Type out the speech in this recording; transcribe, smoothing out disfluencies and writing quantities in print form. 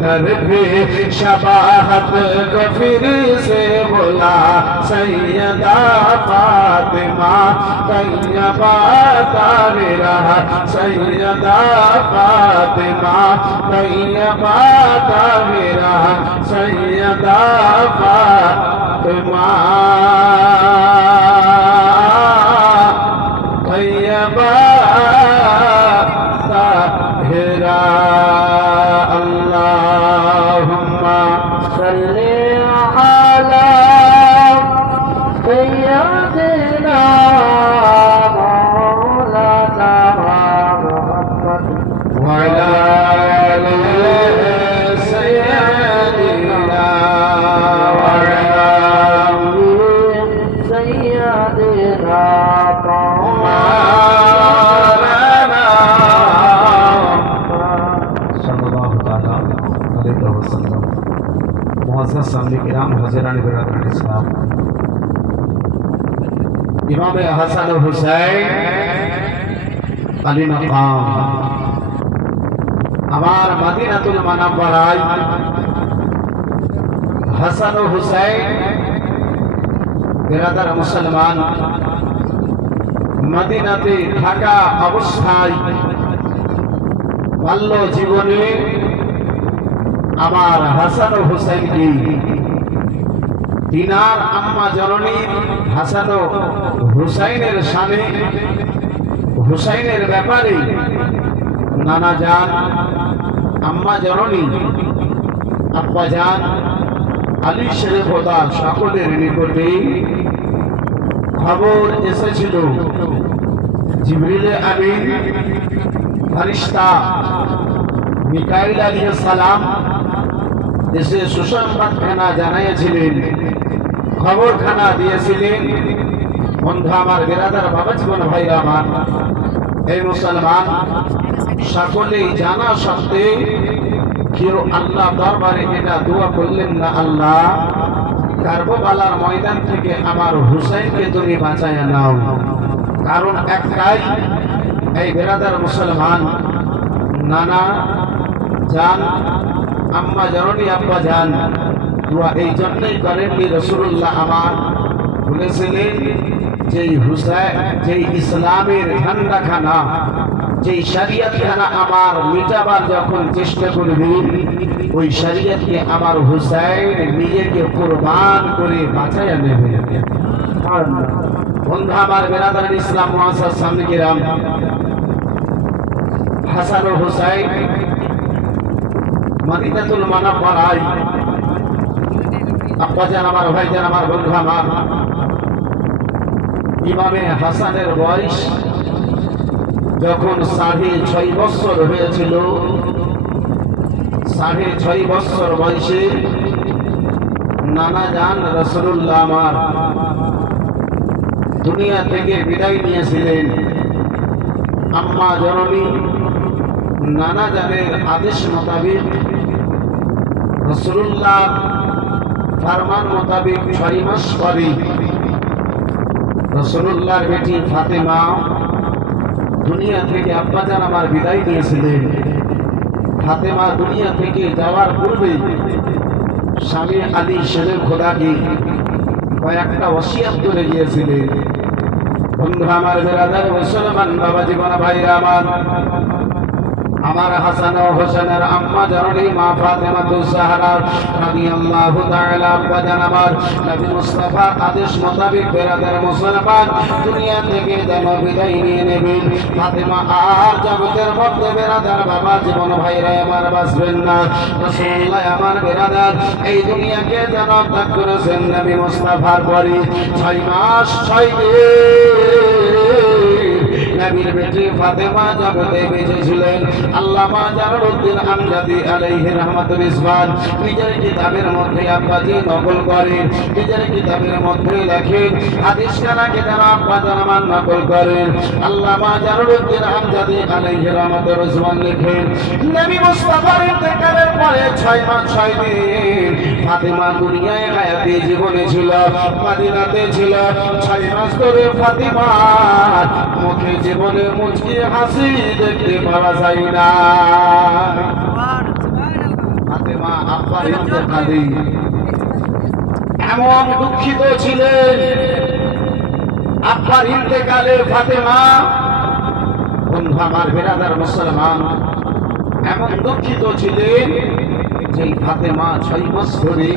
दरपे शबाहत को फिर से बोला सैयदा फातिमा तैयबा ताहिरा सैयदा फातिमा तैयबा ताहिरा सैयदा फातिमा तैयबा ताहिरा अल्लाहुम्मा सल्ली अला सय्यदिना मौलाना मुहम्मद व अला आलि सय्यदिना व अला आलि सय्यदिना मौलाना सल्लल्लाहु तआला अलैहि वसल्लम। मुअज़्ज़ज़ सामने किराम हज़रान बिरादरान इस्लाम, इमाम हसन हुसैन अली मकाम আমার মদিনাতুল মুনাওয়ারায় হাসান ও হুসাইন বিরাদার মুসলমান মদিনাতে থাকা অবস্থায় বাল্য জীবনে আমার হাসান ও হুসাইনকে তিনার আম্মা জননী হাসান ও হুসাইনের শানে হুসাইনের ব্যাপারে নানা জান আম্মা জননী আব্বা জান আলী শেরে খোদা সকলের নিকটে খবর এসেছিল। জিবরিল আমিন ফেরেশতা মিকাইল আলাইহিস সালাম এসে সুসংবাদখানা জানিয়েছিলেন, খবরখানা দিয়েছিলেন। বন্ধু আমার, বিরাদার বাবা জীবন ভাইরা আমার, এই মুসলমান সকলেই জানা সত্ত্বে কেউ আল্লাহ দরবারে এটা দোয়া করলেন না, আল্লাহ কারবালার ময়দান থেকে আমার হুসাইনকে তুমি বাঁচায়া নাও। কারণ একটাই, এই বিরাদার মুসলমান নানা জান আম্মা জননী আব্বা জান দোয়া এই জন্যই করেননি। রাসূলুল্লাহ আমার বলেছিলেন যে হুসাইন, যে ইসলামের ঝান্ডাখানা, যে শরীয়তখানা আমার মিটাবার যখন চেষ্টা করবে, ওই শরীয়তকে আমার হুসাইন নিজেকে কুরবান করে বাঁচাইয়া নেবে। বন্ধু আমার, বিরাদার ইসলাম মুআজ্জাজ সামনে কিরাম, হাসান ও হুসাইন মদিনাতুল মুনাওয়ারায় আব্বা জান আমার, ভাই জান আমার, বন্ধু আমার, ইমামে হাসানের বয়স যখন 6.5 বছর হয়েছিল, 6.5 বছর বয়সে নানা জান রাসূলুল্লাহ আমার দুনিয়া থেকে বিদায় নিয়েছিলেন। আম্মা জননী নানা জানের আদেশ মোতাবেক রাসূলুল্লাহ ফরমান মোতাবেক 6 মাস পরে রাসূলুল্লাহর বেটি ফাতেমা দুনিয়া থেকে আব্বাজান আমার বিদায় নিয়েছিলেন। ফাতেমা দুনিয়া থেকে যাওয়ার পূর্বে স্বামী আলী শেরে খোদাকে কয়েকটা ওসিয়ত করে গিয়েছিলেন। বন্ধু আমার, বিরাদার মুসলমান বাবা জীবন ভাইরা আমার, আমার হাসান ও হোসেনের আম্মা জননী মা ফাতেমাতুজ জাহরা রাদিয়াল্লাহু তাআলা আব্বা জান আমার নবী মুস্তাফার আদেশ মোতাবেক বিরাদার মুসলমান দুনিয়া থেকে যেন বিদায় নিয়ে নেবেন। ফাতেমা আর জগতের মধ্যে বিরাদার বাবা জীবন ভাইরা আমার বাঁচবেন না। রাসূলুল্লাহ আমার বিরাদার এই দুনিয়াকে যেন ত্যাগ করেছেন নবী মুস্তাফার পরে 6 মাস 6 দিন নবীর বেটি ফাতেমা জগতে বেঁচেছিলেন। আল্লামা জালালউদ্দিন আমজাদি আলাইহি রাহমাতুল ইসবান নিজের কিতাবের মধ্যে আব্বাজি নকল করেন, নিজের কিতাবের মধ্যে লেখেন, হাদিস কানাকে যারা আব্বাজান আমার নকল করেন। আল্লামা জালালউদ্দিন আমজাদি আলাইহি রাহমাতুল ইসবান লেখেন, নবী মুস্তাফার ইন্তেকালের পরে 6 মাস 6 দিন ফাতেমা দুনিয়ায় হায়াতে জীবনে ছিল, মদিনাতে ছিল। 6 মাস ধরে ফাতেমার মুখে জীবনে মুচকি হাসি দেখতে পাওয়া যায় না। ফাতেমা আব্বার ইন্তেকালে এমন দুঃখিত ছিলেন। আব্বার ইন্তেকালে ফাতেমা, বন্ধু আমার বেরাদার মুসলমান, এমন দুঃখিত ছিলেন যে ফাতেমা 6 মাস ধরে